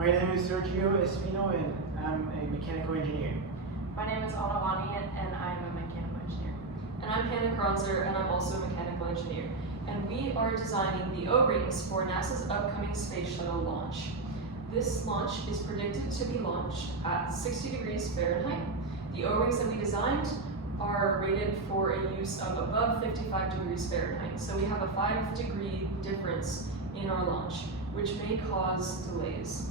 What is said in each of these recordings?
My name is Sergio Espino and I'm a mechanical engineer. My name is Anna Vani and I'm a mechanical engineer. And I'm Hannah Kronzer and I'm also a mechanical engineer. And we are designing the O-rings for NASA's upcoming Space Shuttle launch. This launch is predicted to be launched at 60 degrees Fahrenheit. The O-rings that we designed are rated for a use of above 55 degrees Fahrenheit. So we have a 5-degree difference in our launch, which may cause delays.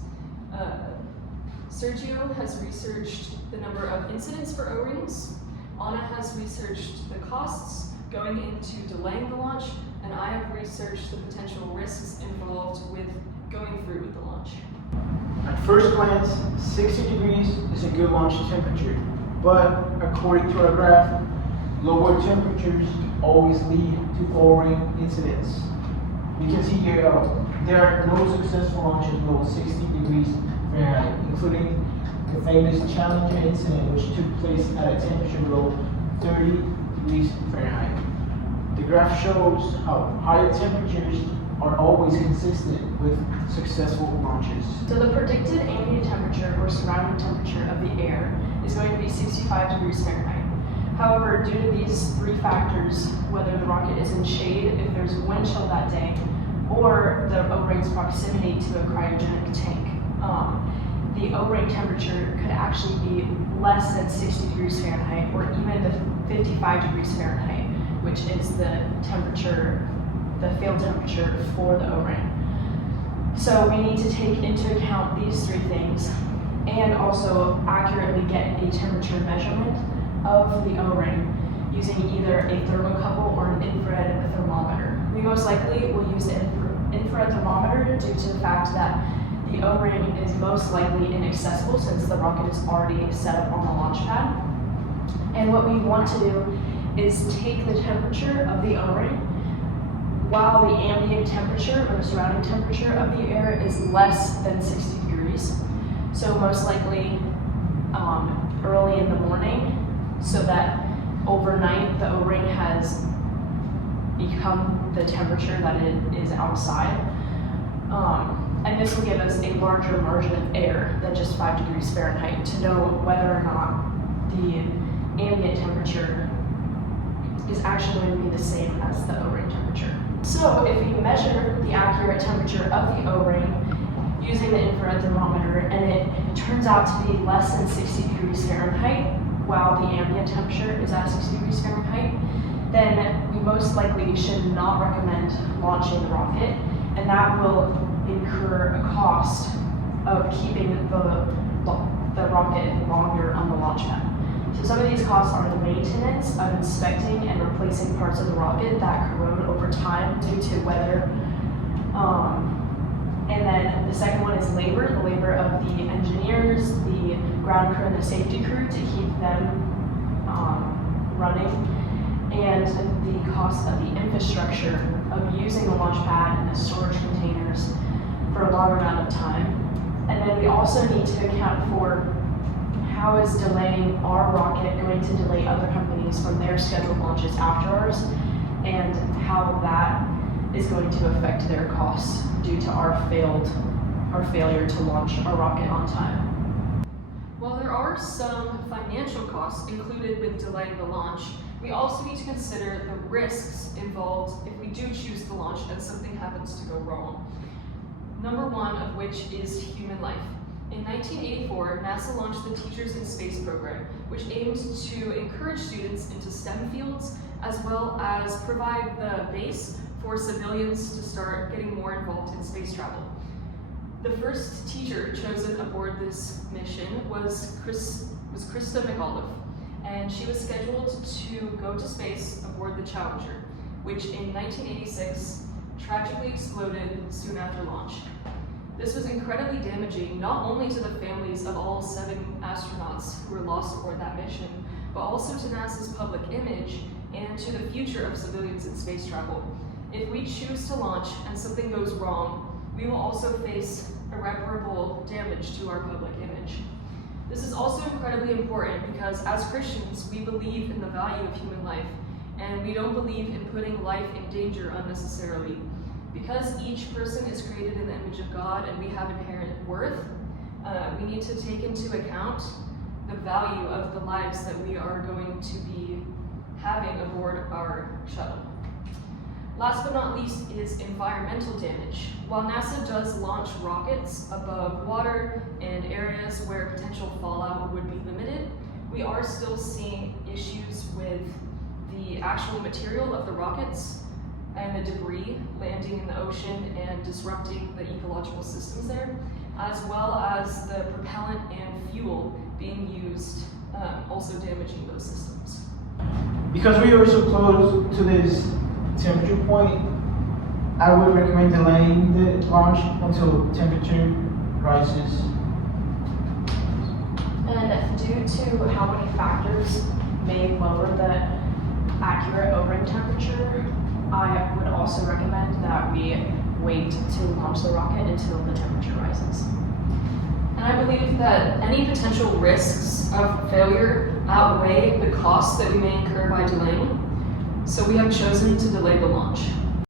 Sergio has researched the number of incidents for O-rings. Anna has researched the costs going into delaying the launch, and I have researched the potential risks involved with going through with the launch. At first glance, 60 degrees is a good launch temperature, but according to our graph, lower temperatures always lead to O-ring incidents. You can see here there are no successful launches below 60 degrees Fahrenheit, including the famous Challenger incident, which took place at a temperature below 30 degrees Fahrenheit. The graph shows how higher temperatures are always consistent with successful launches. So the predicted ambient temperature or surrounding temperature of the air is going to be 65 degrees Fahrenheit. However, due to these three factors, whether the rocket is in shade, if there's wind chill that day, or the O-ring's proximity to a cryogenic tank, the O-ring temperature could actually be less than 60 degrees Fahrenheit or even the 55 degrees Fahrenheit, which is the temperature, the failed temperature for the O-ring. So we need to take into account these three things and also accurately get a temperature measurement of the O-ring using either a thermocouple or an infrared thermometer. We most likely will use the infrared thermometer due to the fact that the O-ring is most likely inaccessible since the rocket is already set up on the launch pad. And what we want to do is take the temperature of the O-ring while the ambient temperature or the surrounding temperature of the air is less than 60 degrees. So most likely early in the morning, so that overnight the O-ring has become the temperature that it is outside. And this will give us a larger margin of error than just 5 degrees Fahrenheit to know whether or not the ambient temperature is actually going to be the same as the O-ring temperature. So if we measure the accurate temperature of the O-ring using the infrared thermometer and it turns out to be less than 60 degrees Fahrenheit while the ambient temperature is at 60 degrees Fahrenheit, then we most likely should not recommend launching the rocket, and that will incur a cost of keeping the rocket longer on the launch pad. So some of these costs are the maintenance of inspecting and replacing parts of the rocket that corrode over time due to weather. And then the second one is labor, the labor of the engineers, the ground crew, and the safety crew to keep them running, and the cost of the infrastructure of using the launch pad and the storage containers for a long amount of time. And then we also need to account for how is delaying our rocket going to delay other companies from their scheduled launches after ours, and how that is going to affect their costs due to our failure to launch our rocket on time. While there are some financial costs included with delaying the launch, we also need to consider the risks involved if we do choose to launch and something happens to go wrong. Number one of which is human life. In 1984, NASA launched the Teachers in Space program, which aimed to encourage students into STEM fields, as well as provide the base for civilians to start getting more involved in space travel. The first teacher chosen aboard this mission was Krista McAuliffe, and she was scheduled to go to space aboard the Challenger, which in 1986 tragically exploded soon after launch. This was incredibly damaging, not only to the families of all 7 astronauts who were lost aboard that mission, but also to NASA's public image and to the future of civilians in space travel. If we choose to launch and something goes wrong, we will also face irreparable damage to our public image. This is also incredibly important because as Christians, we believe in the value of human life, and we don't believe in putting life in danger unnecessarily. Because each person is created in the image of God and we have inherent worth, we need to take into account the value of the lives that we are going to be having aboard our shuttle. Last but not least is environmental damage. While NASA does launch rockets above water and areas where potential fallout would be limited, we are still seeing issues with the actual material of the rockets and the debris landing in the ocean and disrupting the ecological systems there, as well as the propellant and fuel being used, also damaging those systems. Because we are so close to this temperature point, I would recommend delaying the launch until temperature rises. And due to how many factors may lower the accurate O-ring temperature, I would also recommend that we wait to launch the rocket until the temperature rises. And I believe that any potential risks of failure outweigh the costs that we may incur by delaying, so we have chosen to delay the launch.